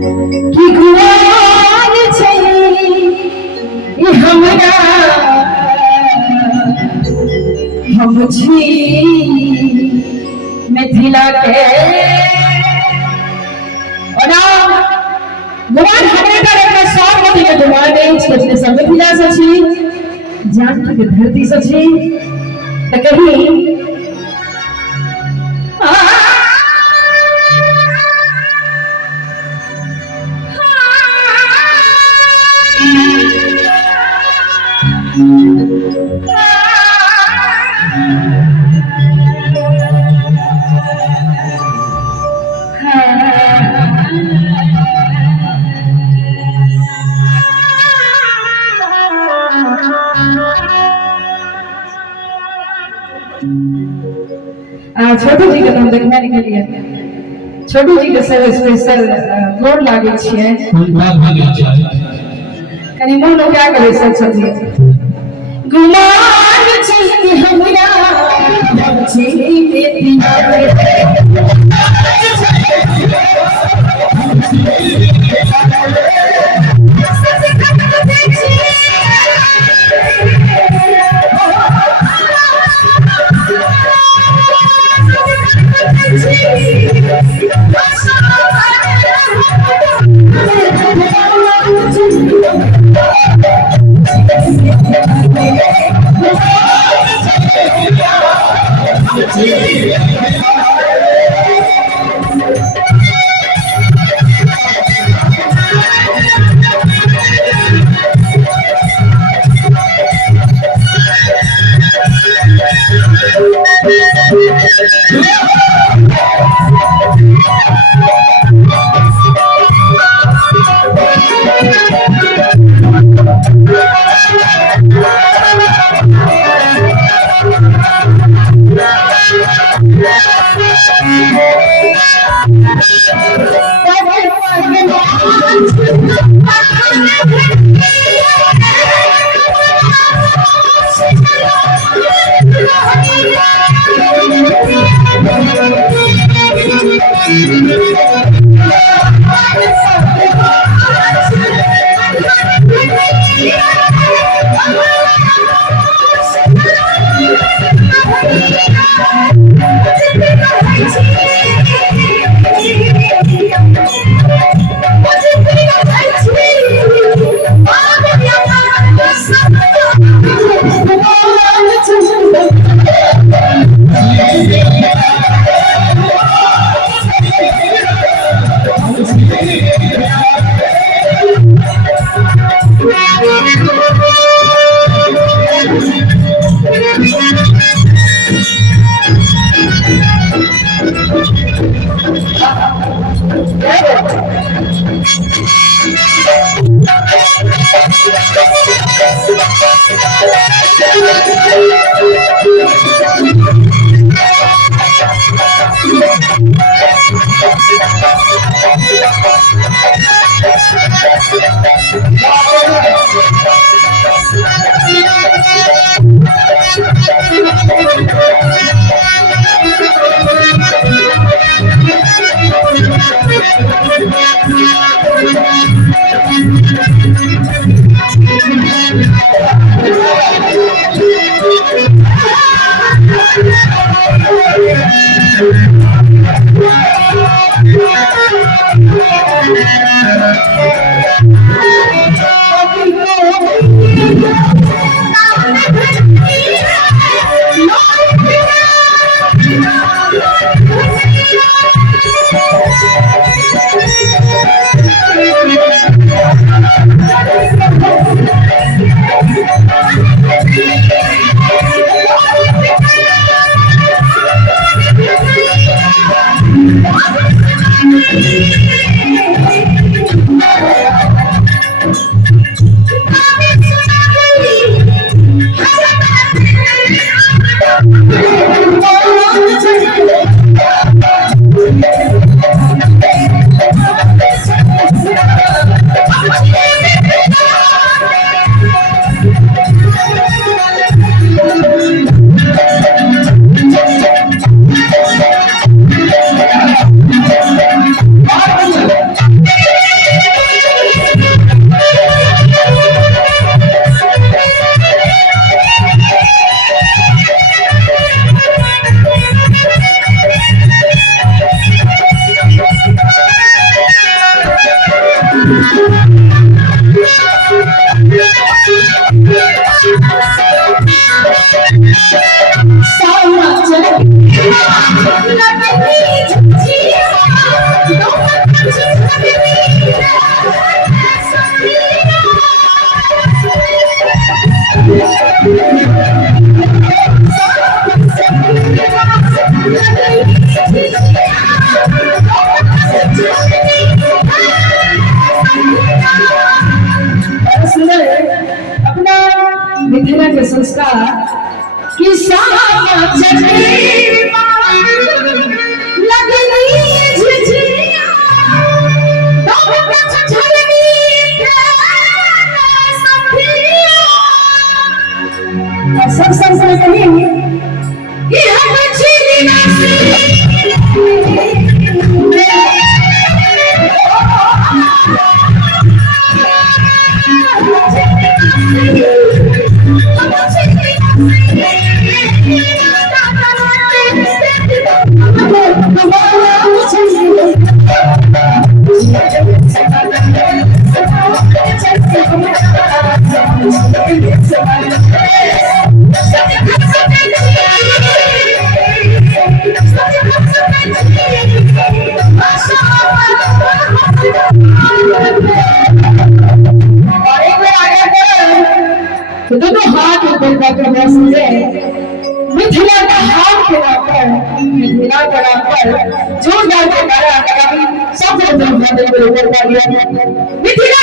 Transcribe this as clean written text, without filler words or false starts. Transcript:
कि गुआर छै ई हमरा हम छी मिथिला के ओना गुमान हमरे पर एकटा सॉन्ग होती है गुमान नहीं छै जे सब मिथिला से छी जानकी के धरती से छी त कहीं छोटू जी के हम देखने के लिए छोटू जी के सब स्पेशल गोर लागे छिए कनी मन क्या करे सब छथि गुमान छै हमरा हम छी सुंदर अपना मिथिला के संस्कार कि सब संस्कार कहेंगे कि हम दोनों हाथ ऊपर करके बसले मिथिला का हाथ के ऊपर मिथिला के ऊपर जोरदार के नारा लगा सब लोग ऊपर कर लिया मिथिला